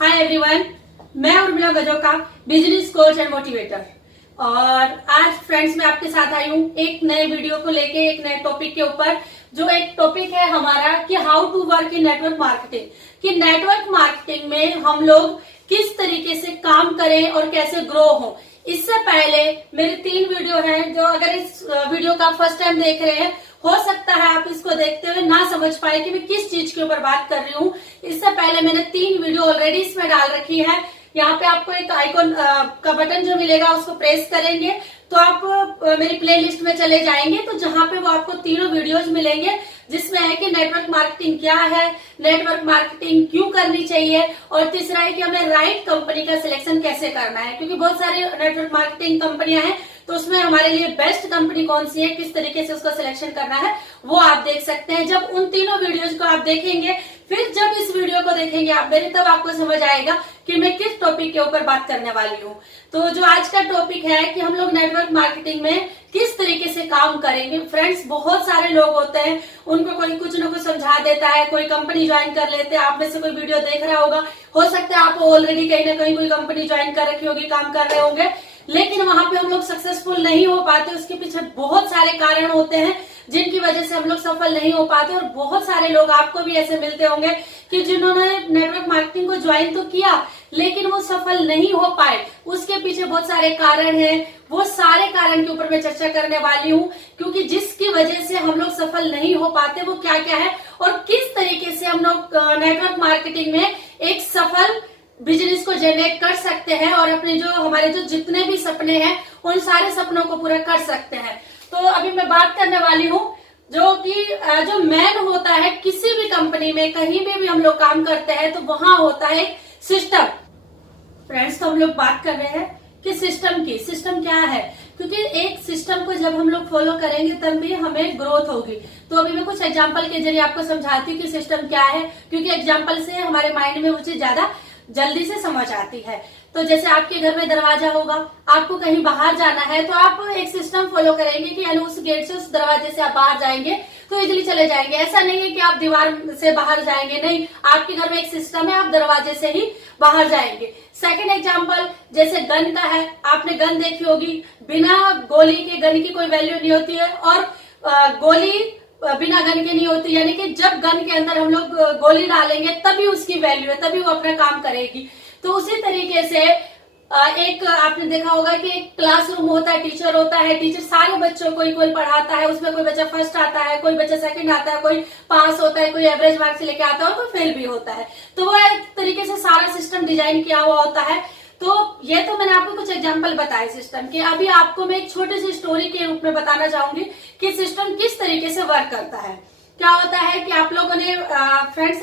हाय everyone, मैं Urmila Gajoka, business coach and motivator. और आज फ्रेंड्स मैं आपके साथ आई हूँ एक नए वीडियो को लेके, एक नए टॉपिक के ऊपर। जो एक टॉपिक है हमारा कि how to work in network marketing, कि नेटवर्क मार्केटिंग में हम लोग किस तरीके से काम करें और कैसे ग्रो हो। इससे पहले मेरे 3 वीडियो हैं, जो अगर इस वीडियो का फर्स्ट टाइम देख रहे हैं, हो सकता है आप इसको देखते हुए ना समझ पाए कि मैं किस चीज के ऊपर बात कर रही हूँ। इससे पहले मैंने 3 वीडियो ऑलरेडी इसमें डाल रखी है। यहाँ पे आपको एक आइकॉन का बटन जो मिलेगा उसको प्रेस करेंगे तो आप मेरी प्लेलिस्ट में चले जाएंगे, तो जहां पे वो आपको तीनों वीडियोज मिलेंगे, जिसमें है कि नेटवर्क मार्केटिंग क्या है, नेटवर्क मार्केटिंग क्यों करनी चाहिए, और तीसरा है कि हमें राइट कंपनी का सिलेक्शन कैसे करना है। क्योंकि बहुत सारी नेटवर्क मार्केटिंग कंपनियां हैं, तो उसमें हमारे लिए बेस्ट कंपनी कौन सी है, किस तरीके से उसका सिलेक्शन करना है, वो आप देख सकते हैं। जब उन तीनों वीडियोज को आप देखेंगे, फिर जब इस वीडियो को देखेंगे आप मेरे, तब आपको समझ आएगा कि मैं किस टॉपिक के ऊपर बात करने वाली हूँ। तो जो आज का टॉपिक है कि हम लोग नेटवर्क मार्केटिंग में किस तरीके से काम करेंगे। फ्रेंड्स, बहुत सारे लोग होते हैं, उनको कोई कुछ न कुछ समझा देता है, कोई कंपनी ज्वाइन कर लेते हैं। आप में से कोई वीडियो देख रहा होगा, हो सकता है आप ऑलरेडी कहीं ना कहीं कोई कंपनी ज्वाइन कर रखी होगी, काम कर रहे होंगे, लेकिन वहां पे हम लोग सक्सेसफुल नहीं हो पाते। उसके पीछे बहुत सारे कारण होते हैं जिनकी वजह से हम लोग सफल नहीं हो पाते। और बहुत सारे लोग आपको भी ऐसे मिलते होंगे कि जिन्होंने नेटवर्क मार्केटिंग को ज्वाइन तो किया, लेकिन वो सफल नहीं हो पाए। उसके पीछे बहुत सारे कारण हैं, वो सारे कारण के ऊपर मैं चर्चा करने वाली हूँ, क्योंकि जिसकी वजह से हम लोग सफल नहीं हो पाते वो क्या क्या है, और किस तरीके से हम लोग नेटवर्क मार्केटिंग में एक सफल बिजनेस को जनरेट कर सकते हैं और अपने जो हमारे जो जितने भी सपने हैं उन सारे सपनों को पूरा कर सकते हैं। तो अभी मैं बात करने वाली हूँ जो कि जो मैन होता है किसी भी कंपनी में, कहीं भी हम लोग काम करते हैं, तो वहां होता है सिस्टम। फ्रेंड्स, तो हम लोग बात कर रहे हैं कि सिस्टम क्या है, क्योंकि एक सिस्टम को जब हम लोग फॉलो करेंगे तब भी हमें ग्रोथ होगी। तो अभी मैं कुछ एग्जांपल के जरिए आपको समझाती हूँ कि सिस्टम क्या है, क्योंकि एग्जांपल से हमारे माइंड में वो चीज ज्यादा जल्दी से समझ आती है। तो जैसे आपके घर में दरवाजा होगा, आपको कहीं बाहर जाना है, तो आप एक सिस्टम फॉलो करेंगे कि यानी उस गेट से, उस दरवाजे से आप बाहर जाएंगे तो इजीली चले जाएंगे। ऐसा नहीं है कि आप दीवार से बाहर जाएंगे, नहीं, आपके घर में एक सिस्टम है, आप दरवाजे से ही बाहर जाएंगे। सेकंड एग्जांपल जैसे गन का है, आपने गन देखी होगी, बिना गोली के गन की कोई वैल्यू नहीं होती है, और गोली बिना गन के नहीं होती, यानी कि जब गन के अंदर हम लोग गोली डालेंगे तभी उसकी वैल्यू है, तभी वो अपना काम करेगी। तो उसी तरीके से एक आपने देखा होगा कि एक क्लासरूम होता है, टीचर होता है, टीचर सारे बच्चों को इक्वल पढ़ाता है। उसमें कोई बच्चा फर्स्ट आता है, कोई बच्चा सेकंड आता है, कोई पास होता है, कोई एवरेज मार्क्स लेके आता है, और कोई फेल भी होता है। तो वो एक तरीके से सारा सिस्टम डिजाइन किया हुआ होता है। तो ये तो मैंने आपको कुछ एग्जांपल बताए सिस्टम के। अभी आपको मैं एक छोटी सी स्टोरी के रूप में बताना चाहूंगी कि सिस्टम किस तरीके से वर्क करता है। क्या होता है कि आप लोगों ने फ्रेंड्स,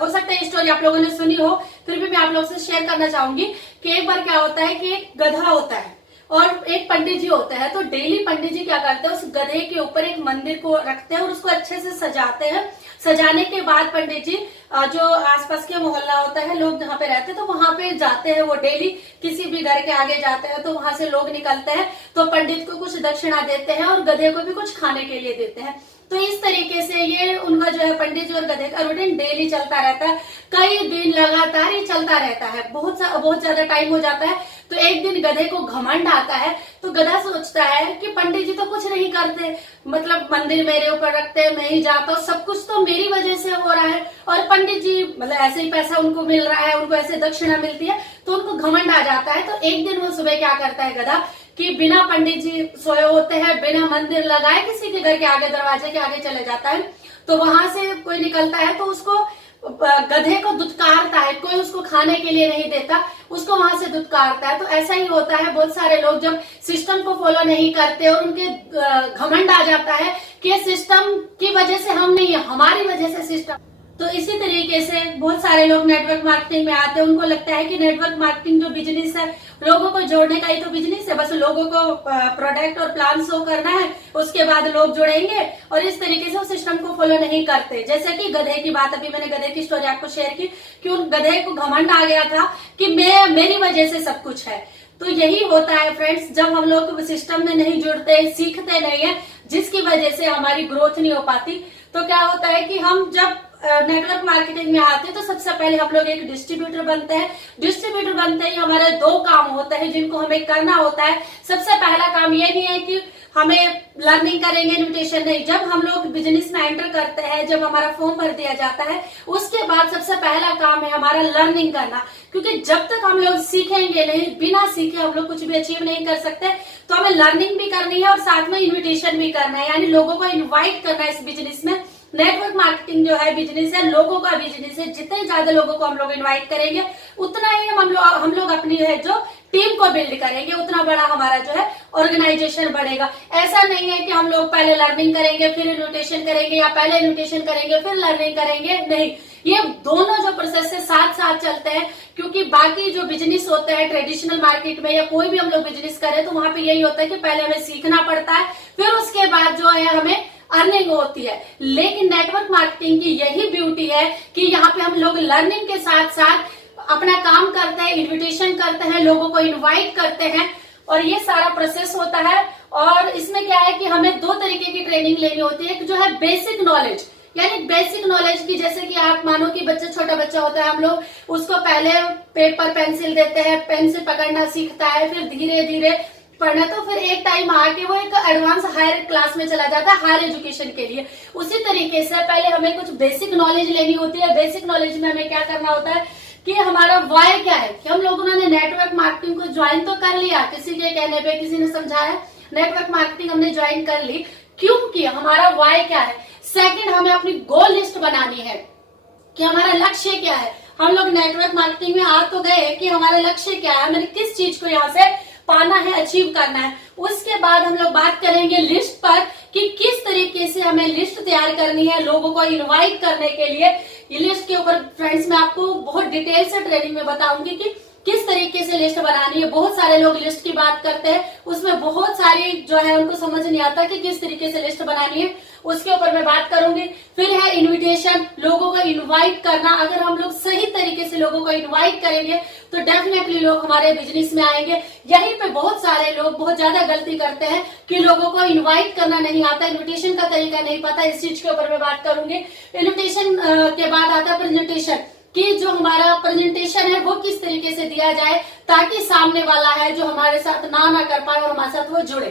हो सकता है स्टोरी आप लोगों ने सुनी हो, फिर भी मैं आप लोगों से शेयर करना चाहूंगी कि एक बार क्या होता है कि एक गधा होता है और एक पंडित जी होता है। तो डेली पंडित जी क्या करते हैं, उस गधे के ऊपर एक मंदिर को रखते हैं और उसको अच्छे से सजाते हैं। सजाने के बाद पंडित जी जो आसपास के मोहल्ला होता है, लोग जहाँ पे रहते हैं, तो वहां पे जाते हैं। वो डेली किसी भी घर के आगे जाते हैं, तो वहां से लोग निकलते हैं, तो पंडित को कुछ दक्षिणा देते हैं और गधे को भी कुछ खाने के लिए देते हैं। तो इस तरीके से ये उनका जो है पंडित जी और गधे का रूटीन डेली चलता रहता है। कई दिन लगातार ही चलता रहता है, बहुत ज्यादा टाइम हो जाता है। तो एक दिन गधे को घमंड आता है, तो गधा सोचता है कि पंडित जी तो कुछ नहीं करते, मतलब मंदिर मेरे ऊपर रखते हैं, मैं ही जाता हूँ, सब कुछ तो मेरी वजह से हो रहा है, और पंडित जी मतलब ऐसे ही पैसा उनको मिल रहा है, उनको ऐसे दक्षिणा मिलती है, तो उनको घमंड आ जाता है। तो एक दिन वो सुबह क्या करता है गधा, कि बिना पंडित जी सोए होते हैं, बिना मंदिर लगाए, किसी के घर के आगे, दरवाजे के आगे चले जाता है। तो वहां से कोई निकलता है तो उसको गधे को दुत्कारता है, कोई उसको खाने के लिए नहीं देता, उसको वहां से दुत्कारता है। तो ऐसा ही होता है, बहुत सारे लोग जब सिस्टम को फॉलो नहीं करते और उनके घमंड आ जाता है कि सिस्टम की वजह से हम नहीं है, हमारी वजह से सिस्टम। तो इसी तरीके से बहुत सारे लोग नेटवर्क मार्केटिंग में आते हैं, उनको लगता है कि नेटवर्क मार्केटिंग जो बिजनेस है, लोगों को जोड़ने का ही तो बिजनेस है, बस लोगों को प्रोडक्ट और प्लान शो करना है, उसके बाद लोग जुड़ेंगे, और इस तरीके से वो सिस्टम को फॉलो नहीं करते। जैसे कि गधे की बात, अभी मैंने गधे की स्टोरी आपको शेयर की कि उन गधे को घमंड आ गया था कि मेरी वजह से सब कुछ है। तो यही होता है फ्रेंड्स, जब हम लोग सिस्टम में नहीं जुड़ते, सीखते नहीं है, जिसकी वजह से हमारी ग्रोथ नहीं हो पाती। तो क्या होता है कि हम जब नेटवर्क मार्केटिंग में आते हैं तो सबसे पहले हम लोग एक डिस्ट्रीब्यूटर बनते हैं। डिस्ट्रीब्यूटर बनते ही हमारे दो काम होते हैं जिनको हमें करना होता है। सबसे पहला काम ये नहीं है कि हमें लर्निंग करेंगे, इन्विटेशन नहीं। जब हम लोग बिजनेस में एंटर करते हैं, जब हमारा फॉर्म भर दिया जाता है, उसके बाद सबसे पहला काम है हमारा लर्निंग करना, क्योंकि जब तक हम लोग सीखेंगे नहीं, बिना सीखे हम लोग कुछ भी अचीव नहीं कर सकते। तो हमें लर्निंग भी करनी है और साथ में इन्विटेशन भी करना है, यानी लोगों को इन्वाइट करना है इस बिजनेस में। नेटवर्क मार्केटिंग जो है बिजनेस है, लोगों का बिजनेस है। जितने ज्यादा लोगों को हम लोग इनवाइट करेंगे उतना ही हम लोग अपनी है जो टीम को बिल्ड करेंगे, उतना बड़ा हमारा जो है ऑर्गेनाइजेशन बढ़ेगा। ऐसा नहीं है कि हम लोग पहले लर्निंग करेंगे फिर इन्विटेशन करेंगे, या पहले इन्विटेशन करेंगे फिर लर्निंग करेंगे, नहीं। ये दोनों जो प्रोसेस है साथ साथ चलते हैं, क्योंकि बाकी जो बिजनेस होता है ट्रेडिशनल मार्केट में या कोई भी हम लोग बिजनेस करें तो वहां पे यही होता है कि पहले हमें सीखना पड़ता है, फिर उसके बाद जो है हमें अर्निंग होती है। लेकिन नेटवर्क मार्केटिंग की यही ब्यूटी है कि यहाँ पे हम लोग लर्निंग के साथ साथ अपना काम करते हैं, इन्विटेशन करते हैं, लोगों को इनवाइट करते हैं, और ये सारा प्रोसेस होता है। और इसमें क्या है कि हमें दो तरीके की ट्रेनिंग लेनी होती है। एक जो है बेसिक नॉलेज, यानी बेसिक नॉलेज की, जैसे कि आप मानो कि बच्चा, छोटा बच्चा होता है, हम लोग उसको पहले पेपर पेंसिल देते हैं, पेंसिल पकड़ना सीखता है, फिर धीरे धीरे पढ़ना, तो फिर एक टाइम आके वो एक एडवांस हायर क्लास में चला जाता है हायर एजुकेशन के लिए। उसी तरीके से पहले हमें कुछ बेसिक नॉलेज लेनी होती है। बेसिक नॉलेज में हमें क्या करना होता है कि हमारा वाई क्या है, कि हम लोगों ने नेटवर्क मार्केटिंग को ज्वाइन तो कर लिया, किसी के कहने पे, किसी ने समझाया, नेटवर्क मार्केटिंग हमने ज्वाइन कर ली, क्यों किया, हमारा वाई क्या है। सेकंड, हमें अपनी गोल लिस्ट बनानी है कि हमारा लक्ष्य क्या है। हम लोग नेटवर्क मार्केटिंग में आ तो गए कि हमारा लक्ष्य क्या है, हमें किस चीज को यहाँ से पाना है, अचीव करना है। उसके बाद हम लोग बात करेंगे लिस्ट पर कि किस तरीके से हमें लिस्ट तैयार करनी है लोगों को इनवाइट करने के लिए। ये लिस्ट के ऊपर फ्रेंड्स मैं आपको बहुत डिटेल से ट्रेनिंग में बताऊंगी कि किस तरीके से लिस्ट बनानी है। बहुत सारे लोग लिस्ट की बात करते हैं, उसमें बहुत सारी जो है उनको समझ नहीं आता कि किस तरीके से लिस्ट बनानी है, उसके ऊपर मैं बात करूंगी। फिर है इनविटेशन, लोगों को इनवाइट करना। अगर हम लोग सही तरीके से लोगों को इनवाइट करेंगे तो डेफिनेटली लोग हमारे बिजनेस में आएंगे। यहीं पे बहुत सारे लोग बहुत ज्यादा गलती करते हैं कि लोगों को इनवाइट करना नहीं आता, इन्विटेशन का तरीका नहीं पता। इस चीज के ऊपर मैं बात करूंगी। इन्विटेशन के बाद आता है प्रेजेंटेशन, कि जो हमारा प्रेजेंटेशन है वो किस तरीके से दिया जाए ताकि सामने वाला है जो हमारे साथ ना कर पाए और हमारे साथ वो जुड़े।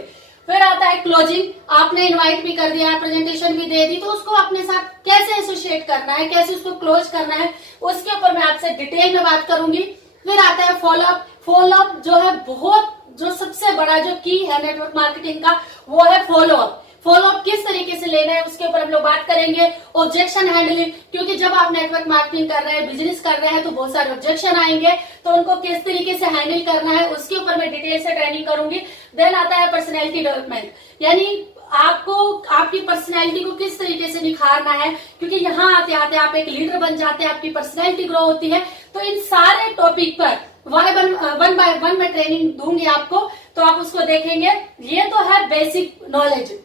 फिर आता है क्लोजिंग, आपने इनवाइट भी कर दिया, प्रेजेंटेशन भी दे दी, तो उसको अपने साथ कैसे एसोसिएट करना है, कैसे उसको क्लोज करना है, उसके ऊपर मैं आपसे डिटेल में बात करूंगी। फिर आता है फॉलोअप। फॉलोअप जो है बहुत, जो सबसे बड़ा जो की है नेटवर्क मार्केटिंग का, वो है फॉलोअप। फॉलोअप किस तरीके से लेना है उसके ऊपर हम लोग बात करेंगे। ऑब्जेक्शन हैंडलिंग, क्योंकि जब आप नेटवर्क मार्केटिंग कर रहे हैं, बिजनेस कर रहे हैं, तो बहुत सारे ऑब्जेक्शन आएंगे, तो उनको किस तरीके से हैंडल करना है उसके ऊपर मैं डिटेल से ट्रेनिंग करूंगी। देन आता है पर्सनैलिटी डेवलपमेंट, यानी आपको आपकी पर्सनैलिटी को किस तरीके से निखारना है, क्योंकि यहाँ आते आते आप एक लीडर बन जाते हैं, आपकी पर्सनैलिटी ग्रो होती है। तो इन सारे टॉपिक पर वन बाय वन मैं ट्रेनिंग दूंगी आपको, तो आप उसको देखेंगे। ये तो है बेसिक नॉलेज,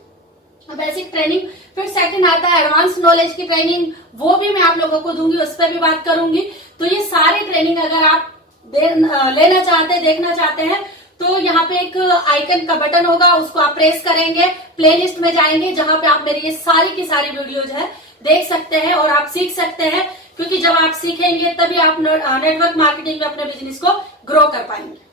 बेसिक ट्रेनिंग। फिर सेकंड आता है एडवांस नॉलेज की ट्रेनिंग, वो भी मैं आप लोगों को दूंगी, उस पर भी बात करूंगी। तो ये सारी ट्रेनिंग अगर आप लेना चाहते हैं, देखना चाहते हैं, तो यहाँ पे एक आइकन का बटन होगा, उसको आप प्रेस करेंगे, प्लेलिस्ट में जाएंगे, जहां पे आप मेरी ये सारी की सारी वीडियोज है देख सकते हैं और आप सीख सकते हैं। क्योंकि जब आप सीखेंगे तभी आप नेटवर्क मार्केटिंग में अपने बिजनेस को ग्रो कर पाएंगे।